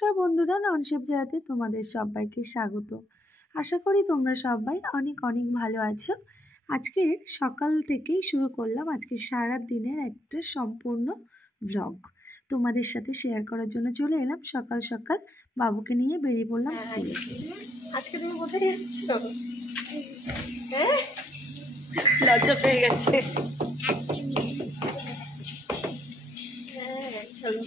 নমস্কার বন্ধুরা, ননশেফ জায়াতে তোমাদের সবাইকে স্বাগত। আশা করি তোমরা সবাই অনেক অনেক ভালো আছো। আজকে সকাল থেকেই শুরু করলাম আজকে সারা দিনের একটা সম্পূর্ণ ব্লগ তোমাদের সাথে শেয়ার করার জন্য চলে এলাম। সকাল সকাল বাবুকে নিয়ে বেরিয়ে পড়লাম স্কুলে। আজকে তুমি কোথায় যাচ্ছ? হ্যাঁ, লজ্জা পেয়ে গেছে। হ্যাঁ, চলো।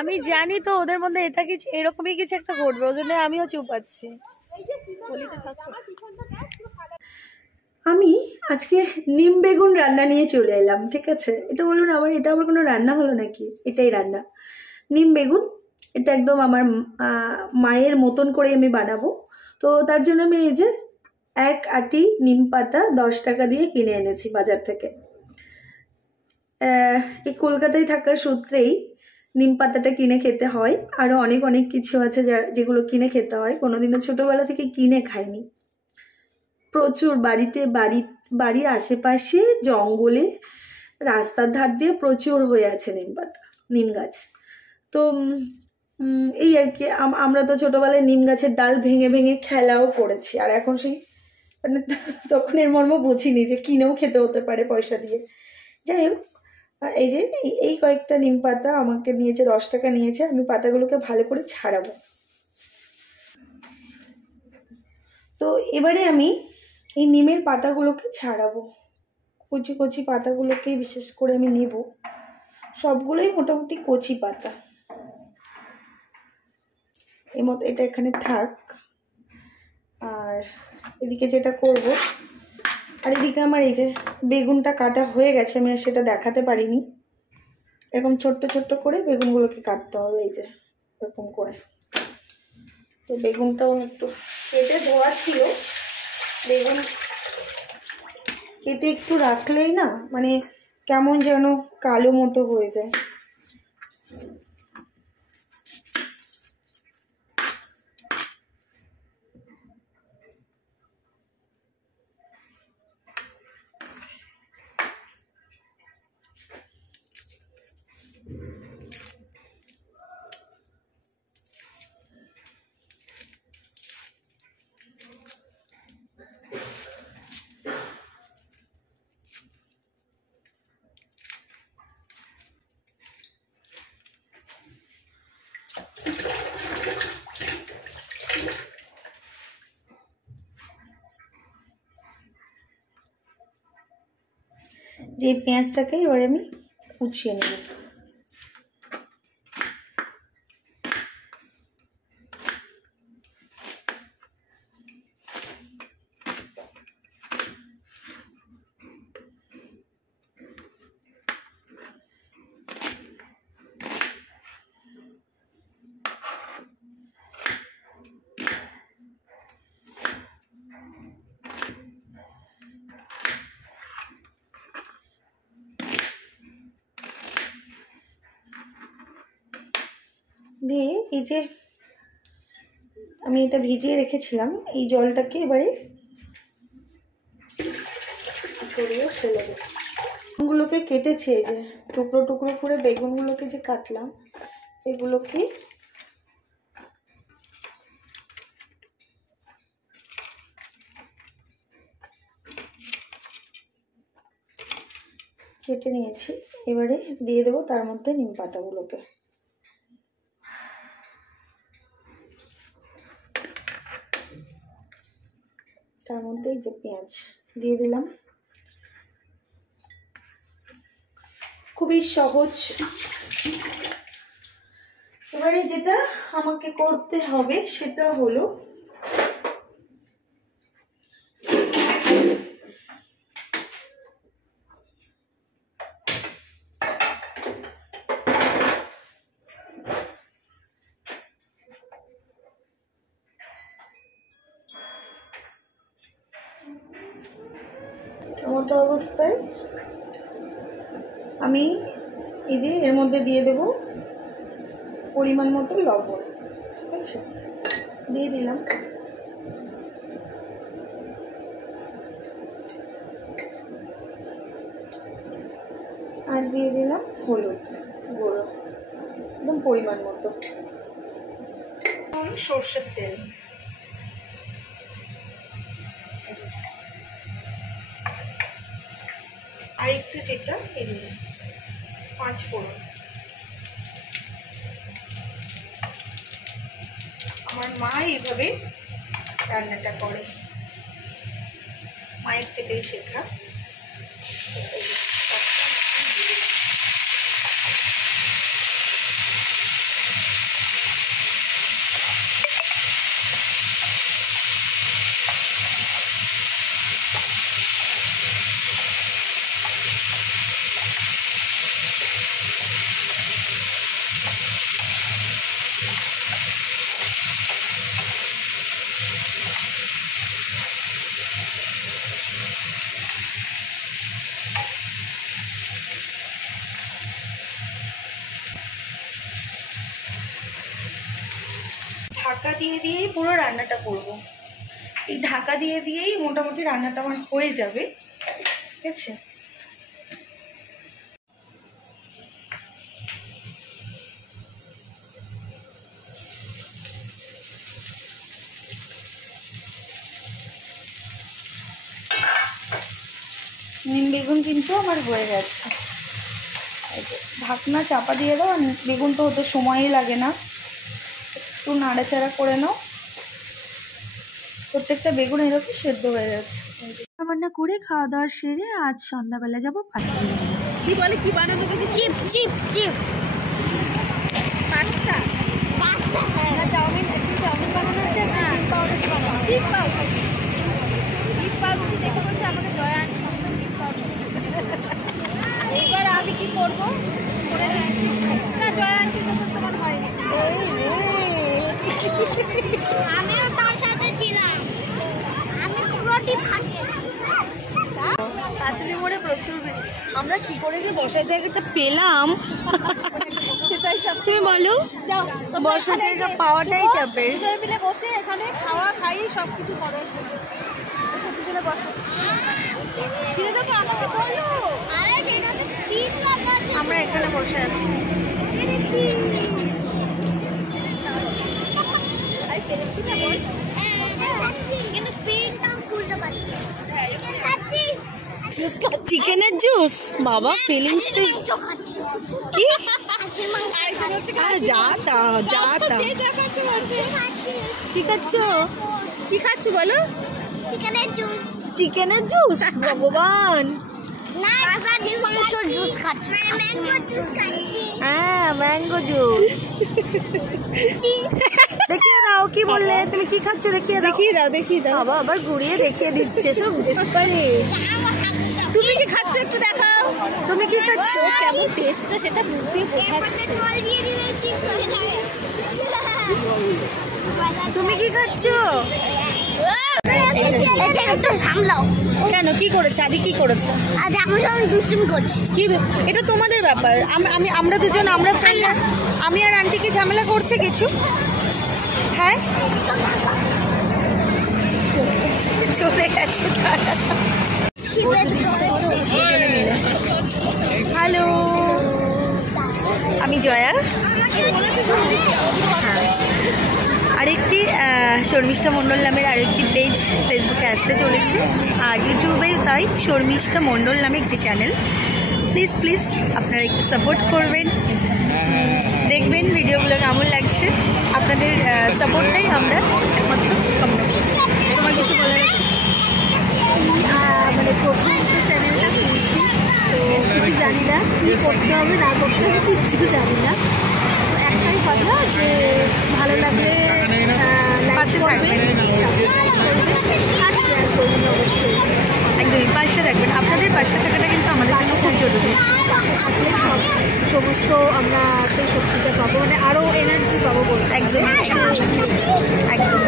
আমি জানি তো ওদের মধ্যে এটা কিছু এরকমই কিছু একটা ঘটবে, ওই জন্য আমিও চুপ আছি। আমি আজকে নিম বেগুন রান্না নিয়ে চলে এলাম। ঠিক আছে, এটা বলুন এটা আবার কোনো রান্না হলো নাকি? এটাই রান্না, নিম বেগুন। এটা একদম আমার মায়ের মতন করে আমি বানাবো। তো তার জন্য আমি এই যে 1 আটি নিম পাতা 10 টাকা দিয়ে কিনে এনেছি বাজার থেকে। এই কলকাতায় থাকার সূত্রেই নিম পাতাটা কিনে খেতে হয়। আরও অনেক অনেক কিছু আছে যেগুলো কিনে খেতে হয়, কোনোদিনও ছোটোবেলা থেকে কিনে খাইনি। প্রচুর বাড়ির আশেপাশে জঙ্গলে রাস্তার ধার দিয়ে প্রচুর হয়ে আছে নিম গাছ। তো এই আর কি, আমরা তো ছোটবেলায় নিম গাছের ডাল ভেঙে ভেঙে খেলাও করেছি। আর এখন সেই মানে তখন এর মর্ম বুঝিনি যে কিনেও খেতে হতে পারে পয়সা দিয়ে। যাই হোক, এই যে এই কয়েকটা নিম পাতা আমাকে নিয়েছে, 10 টাকা নিয়েছে। আমি পাতাগুলোকে ভালো করে ছাড়াবো। তো এবারে আমি এই নিমের পাতাগুলোকে ছাড়াবো। কচি কচি পাতাগুলোকে বিশেষ করে আমি নেব। সবগুলোই মোটামুটি কচি পাতা। এই মতো এটা এখানে থাক। আর এদিকে যেটা করব, আর এদিকে আমার এই যে বেগুনটা কাটা হয়ে গেছে, আমি আর সেটা দেখাতে পারিনি। এরকম ছোট্ট ছোট্ট করে বেগুনগুলোকে কাটতে হবে, এই যে এরকম করে। তো বেগুনটাও একটু কেটে ধোয়া ছিল। বেগুন কেটে একটু রাখলেই না মানে কেমন যেন কালো মতো হয়ে যায়। যে পেঁয়াজটাকে এবার আমি কুচিয়ে নেব। দিয়ে এই যে আমি এটা ভিজিয়ে রেখেছিলাম, এই জলটাকে এবারে ছড়িয়ে ফেলে দেব। বেগুনগুলোকে কেটেছি, এই যে টুকরো টুকরো করে বেগুনগুলোকে যে কাটলাম, এগুলোকে কেটে নিয়েছি। এবারে দিয়ে দেবো তার মধ্যে নিম পাতাগুলোকে। তার মধ্যে এই যে পেঁয়াজ দিয়ে দিলাম। খুবই সহজ। এবারে যেটা আমাকে করতে হবে সেটা হলো মতো অবস্থায় আমি এই যে এর মধ্যে দিয়ে দেব পরিমাণ মতো লবণ। ঠিক আছে, দিয়ে দিলাম। আর দিয়ে দিলাম হলুদ গুঁড়ো একদম পরিমাণ মতো, সর্ষের তেল, আর একটু যেটা এই যে 5 ফোড়ন। আমার মা এইভাবে রান্নাটা করে, মায়ের থেকেই শেখা। ঢাকা দিয়ে দিয়েই পুরো রান্নাটা করব। এই ঢাকা দিয়ে দিয়েই মোটামুটি রান্নাটা আমার হয়ে যাবে, ঠিক আছে। নিম বেগুন কিন্তু আমার হয়ে গেছে। ঢাকনা চাপা দিয়ে দাও, বেগুন তো হতে সময়ই লাগে না, একটু নাড়াচাড়া করে নাও। প্রত্যেকটা বেগুন এরকম সেদ্ধ হয়ে যাচ্ছে। রান্না করে খাওয়া দাওয়া সেরে আজ সন্ধ্যাবেলা যাবো পাটুলি। কি বলে কি বানানো কিছু? Chip chip chip pasta pasta না চাউমিন। চাউমিন বানানো আছে না, পাউরুটি বানানো। ডিপ পাউরুটি, ডিপ পাউরুটি দেখে বলছে আমাকে দয়া আনতে। এবার আমি কি করব? করে দিচ্ছি না, জয়া আনতে তো তোমার হয়নি। আমিও তার সাথে ছিলাম, আমি পুরোটি ভাঙি। পাটুলি মোড়ে প্রচুর, আমরা কি করে যে বসার জায়গাটা পেলাম সেটাই সব। তুমি বলো, যাও বসার জায়গা পাওয়াটাই চাপের। দুজন মিলে বসে এখানে খাওয়া খাই সব কিছু করো। পিছনে বসো, ছিঁড়ে দেবো আমাকে বলো। আরে সেটা তো ঠিক কথা। আমরা এখানে বসে আছি। আরে পেরেছি না বল। কিন্তু পেনটাও খুলতে পারি। চিকেনের জুস বাবা, ফিলিংস কি যা তা যা তা। কি খাচ্ছ? কি খাচ্ছ বলো? চিকেনের জুস। চিকেনের জুস? ভগবান, না মাংসের জুস খাচ্ছি, ম্যাঙ্গো জুস খাচ্ছি। হ্যাঁ ম্যাঙ্গো জুস। দেখিয়ে দাও, কি বললে তুমি? কি খাচ্ছ দেখিয়ে দাও। দেখিয়ে দাও, দেখিয়ে দাও। বাবা আবার ঘুরিয়ে দেখিয়ে দিচ্ছে সব ডেসপারেট। তুমি কি খাচ্ছ একটু দেখাও। তুমি কি খাচ্ছ? কেমন টেস্টটা সেটা মুখ দিয়ে বোঝাচ্ছে। জল দিয়ে দিলে চিপস হয়ে যাবে। তুমি কি খাচ্ছ? এটা একটু সামলাও। কেন, কি করেছে আদি? কি করেছে? আজ আমার সঙ্গে দুষ্টুমি করছি। কি এটা তোমাদের ব্যাপার। আমরা দুজন, আমরা ফ্রেন্ড, আমি আর আন্টি কি ঝামেলা করছে কিছু? হ্যাঁ চলে গেছে। হ্যালো, আমি জয়া। আরেকটি শর্মিষ্ঠা মণ্ডল নামের আরেকটি পেজ ফেসবুকে আসতে চলেছে, আর ইউটিউবে তাই শর্মিষ্ঠা মণ্ডল নামে একটি চ্যানেল। প্লিজ প্লিজ আপনারা একটু সাপোর্ট করবেন, দেখবেন ভিডিওগুলো কেমন লাগছে। আপনাদের সাপোর্টটাই আমরা একমাত্র কামনা করি। তোমার কিছু বলার আছে? মানে প্রথম তো চ্যানেলটা খুলছি, তো কিছু জানি না, কী করতে হবে না করতে হবে কিচ্ছু জানি না। তো একটাই কথা যে ভালো লাগলে পাশে থাকবেন, আর শেয়ার করবেন অবশ্যই। একদমই পাশে থাকবেন। আপনাদের পাশে থাকাটা কিন্তু আমাদের জন্য খুব জরুরি। সমস্ত আমরা সেই শক্তিটা পাবো, মানে আরও এনার্জি পাবো বলতে। একদম একদম।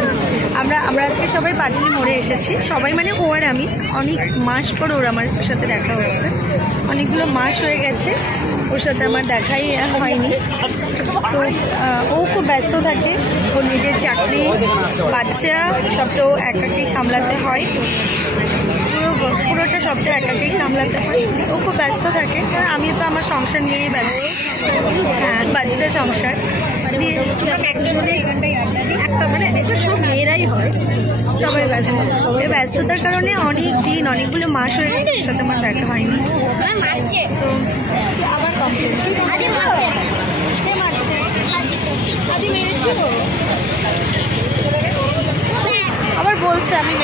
আমরা আজকে সবাই পাটুলি মোড়ে এসেছি, সবাই মানে ও আর আমি। অনেক মাস পর ওর আমার সাথে দেখা হচ্ছে, অনেকগুলো মাস হয়ে গেছে ওর সাথে আমার দেখাই হয়নি। তো ও খুব ব্যস্ত থাকে, ওর নিজের চাকরি, বাচ্চা, সবটাও একাকেই সামলাতে হয়। পুরো পুরোটা সবটা একাকেই সামলাতে হয়। ও খুব ব্যস্ত থাকে, কারণ আমি তো আমার সংসার নিয়েই ব্যস্ত। হ্যাঁ, বাচ্চা সংসার দিয়ে একটা মানে সব মেয়েরাই হয়, সবাই ব্যস্ত। এই ব্যস্ততার কারণে অনেক দিন অনেকগুলো মাস হয়ে গেছে ওর সাথে আমার দেখা হয়নি। তো আবার আবার বলছে আমি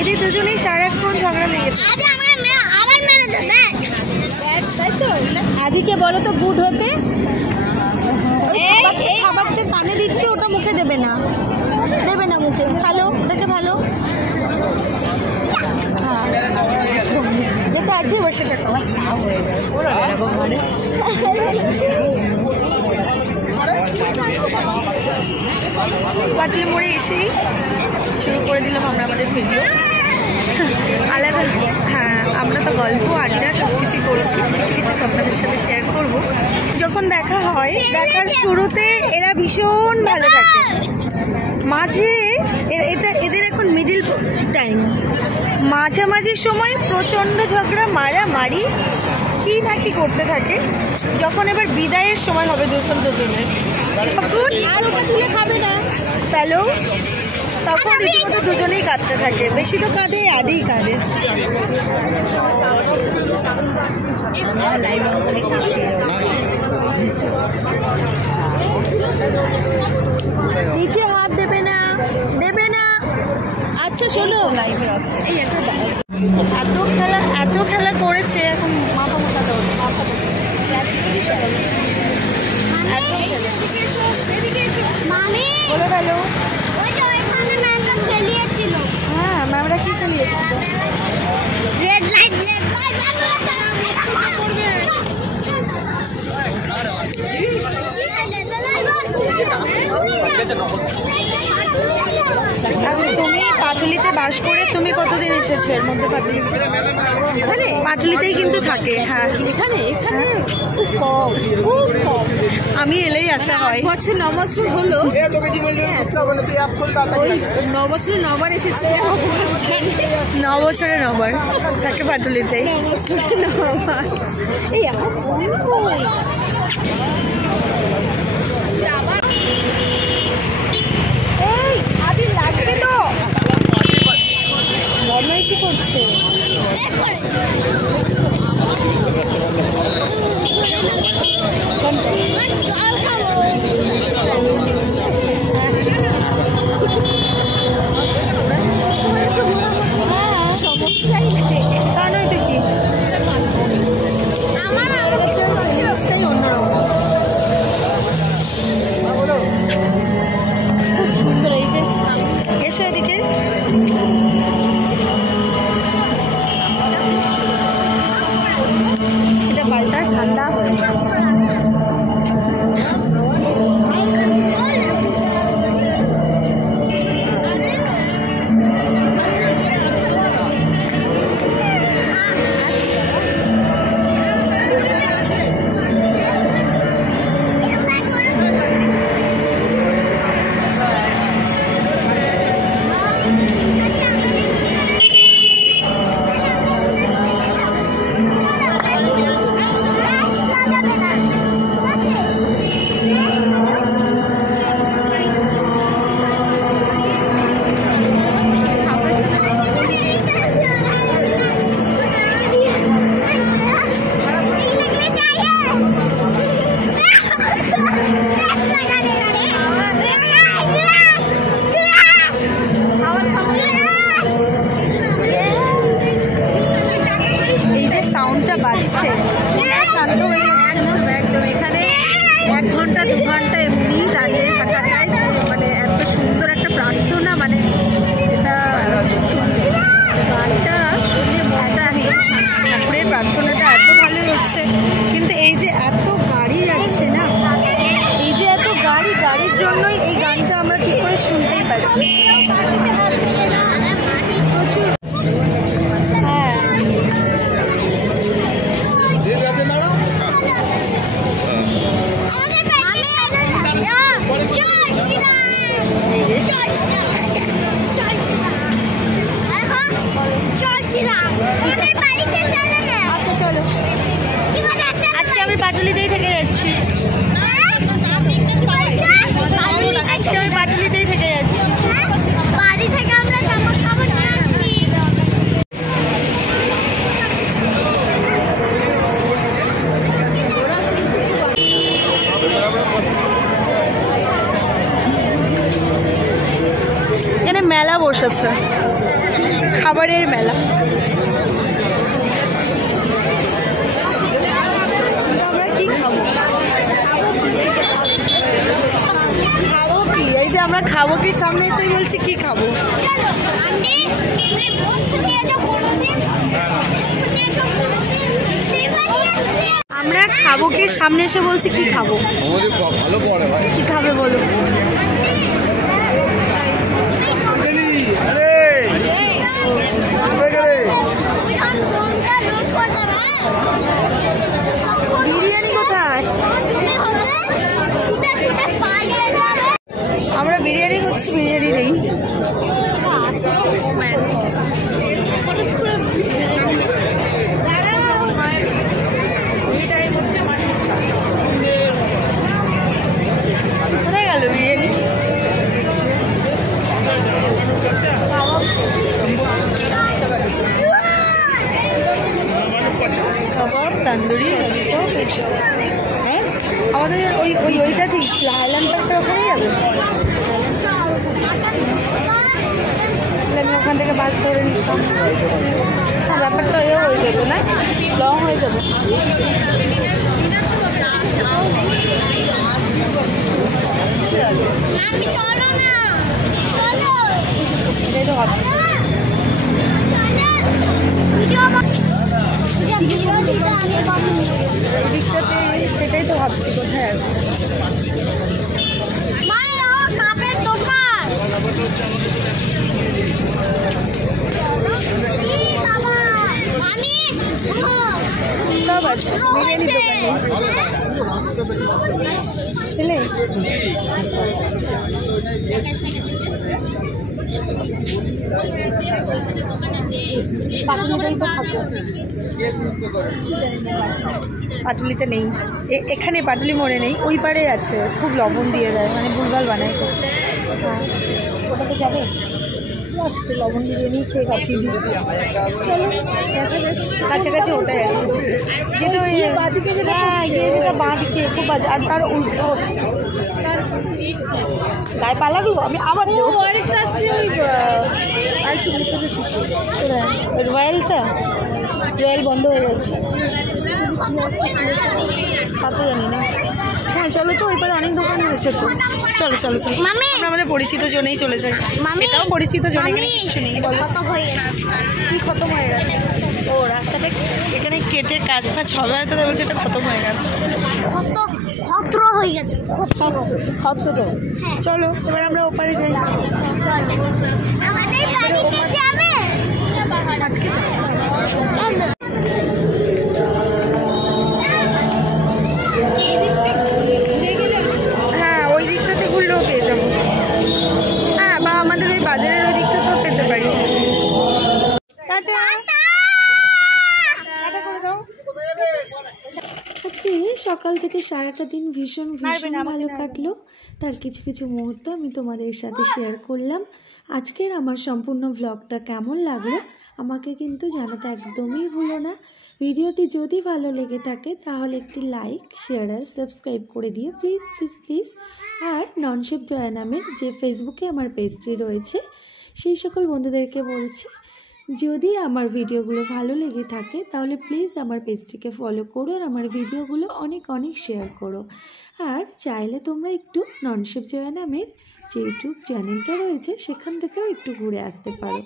এদের দুজনেই সারাক্ষণ ঝগড়া লেগে। আদিকে বলো তো গুড হতে। খাবারটা কানে দিচ্ছে, ওটা মুখে দেবে না, দেবে না মুখে। ভালো দেখে ভালো। হ্যাঁ, যেটা আছে এবার সেটা খাওয়া হয়ে যাবে। পাটলি মোড়ে এসেই শুরু করে দিলাম আমরা আমাদের ভিডিও। আলাদা, হ্যাঁ, আমরা তো গল্প আড্ডা সব কিছুই করেছি, কিছু কিছু তো আপনাদের সাথে শেয়ার করবো। যখন দেখা হয়, দেখার শুরুতে এরা ভীষণ ভালো থাকে, মাঝে এটা এদের এখন মিডিল টাইম, মাঝামাঝি সময় প্রচণ্ড ঝগড়া মারামারি কি না কি করতে থাকে। যখন এবার বিদায়ের সময় হবে দুজনের, তখন আর ওটা তুলে খাবে না তাহলে তখন রীতিমতো দুজনেই কাঁদতে থাকে। বেশি তো কাঁদে, আদিই কাঁদে। নিচে হাত দেবে না, দেবে না। আচ্ছা শোনো, এত খেলা করেছে, এখন মাথা মোটা বলে গেল। হ্যাঁ, ম্যামরা কি খেলিয়েছিল? রেড লাইট তুমি পাটুলিতে বাস করে তুমি কতদিন এসেছো? এর মধ্যে পাটুলিতেই কিন্তু থাকে। হ্যাঁ, এখানে খুব কম, খুব কম। আমি এলেই আসা হয়। 9 বছর হলো। ওই 9 বছরে 9 বার এসেছি। 9 বছরে 9 বার থাকে পাটুলিতেই। 9 বছরে 9 বার। এই আমার ফোন এই আদি লাগবে তো, বদমাইশি করছে। সমস্যাই নেই। তা নয় তো কি, আমার অন্যরকম। খুব সুন্দর। এই যে এসো এদিকে। এটা বালটা ঠান্ডা হয়েছে। এই যে সাউন্ডটা বাজছে, শান্ত হয়ে যাচ্ছে। একদম এখানে 1 ঘন্টা 2 ঘন্টা এমনি দাঁড়িয়ে থাকা যায়। মানে এত সুন্দর একটা প্রার্থনা, মানে এটা গানটা ঠাকুরের প্রার্থনাটা এত ভালো হচ্ছে। কিন্তু এই যে এত গাড়ি যাচ্ছে না, এই যে এত গাড়ির জন্যই এই গানটা আমরা ঠিক করে শুনতেই পাচ্ছি। প্রচুর। আমাকে বসেছে, খাবারের মেলা। আমরা কি খাবো? খাবো কি? এই যে আমরা খাবো কি সামনে এসে বলছি কি খাবো। আমরা খাবো কি সামনে এসে বলছি কি খাবো। কি খাবে বলো? বিরিয়ানি কোথায়? আমরা বিরিয়ানি করছি, বিরিয়ানি নেই। কোথায় গেল বিরিয়ানি? কাবাব, তন্দুরি, হ্যাঁ আমাদের ওইটা ঠিক ছিল। হাইল্যান্ড পার্কের ওখানেই যাবে। আমি ওখান থেকে বাস ধরে নিতাম। হ্যাঁ ব্যাপারটা এও হয়ে যাবে না, লং হয়ে যাবে। এটাই তো ভাবছি। দিকটাতে সেটাই তো ভাবছি কোথায় আছে। সব আছে, বিরিয়ানি দোকানে বুঝলে। পাটুলিতে নেই, এখানে পাটুলি মোড়ে নেই, ওই পারে আছে। খুব লবণ দিয়ে দেয়, মানে ভুলভাল বানায় তো। হ্যাঁ ওটাতে যাবে, আজকে লবণ বিরিয়ানি খেয়ে কাছি। কাছাকাছি ওটাই আছে, যেটা ওই বাঁদিকে খুব বাজে। আর তার উল্টো গায়ে পা লাগলো, আমি আবার রয়্যালটা, রয়্যাল বন্ধ হয়ে গেছে, তা তো জানি না। হ্যাঁ চলো তো, ওই পারে অনেক দোকান হয়েছে তো। চলো চলো চলো, আমরা আমাদের পরিচিত জনেই চলে যাই। এটাও পরিচিত জনে, কিছু নেই। কি খতম হয়ে গেছে? ও রাস্তাটা এখানে কেটে কাজ ফাজ হবে হয়তো, তাই বলছে এটা খতম হয়ে গেছে। চলো এবার আমরা ওপারে যাই। হ্যাঁ ওই দিকটাতে ঘুরলেও পেয়ে যাবো। হ্যাঁ বা আমাদের ওই বাজারের ওই দিকটাতেও পেতে পারি। আজকে সকাল থেকে সারাটা দিন ভীষণ ভালো কাটলো। তার কিছু কিছু মুহূর্ত আমি তোমাদের সাথে শেয়ার করলাম। আজকের আমার সম্পূর্ণ ভ্লগটা কেমন লাগলো আমাকে কিন্তু জানাতে একদমই ভুলো না। ভিডিওটি যদি ভালো লেগে থাকে তাহলে একটি লাইক, শেয়ার আর সাবস্ক্রাইব করে দিও প্লিজ প্লিজ প্লিজ। আর ননশেপ জয়া নামের যে ফেসবুকে আমার পেজটি রয়েছে সেই সকল বন্ধুদেরকে বলছি, যদি আমার ভিডিওগুলো ভালো লেগে থাকে তাহলে প্লিজ আমার পেজটিকে ফলো করো আর আমার ভিডিওগুলো অনেক অনেক শেয়ার করো। আর চাইলে তোমরা একটু ননশেপ জয়া নামের যে ইউটিউব চ্যানেলটা রয়েছে সেখান থেকেও একটু ঘুরে আসতে পারো।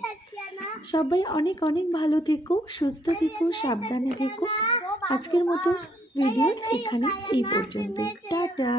সবাই অনেক অনেক ভালো থেকো, সুস্থ থেকো, সাবধানে থেকো। আজকের মতো ভিডিও এখানে এই পর্যন্তই। টাটা।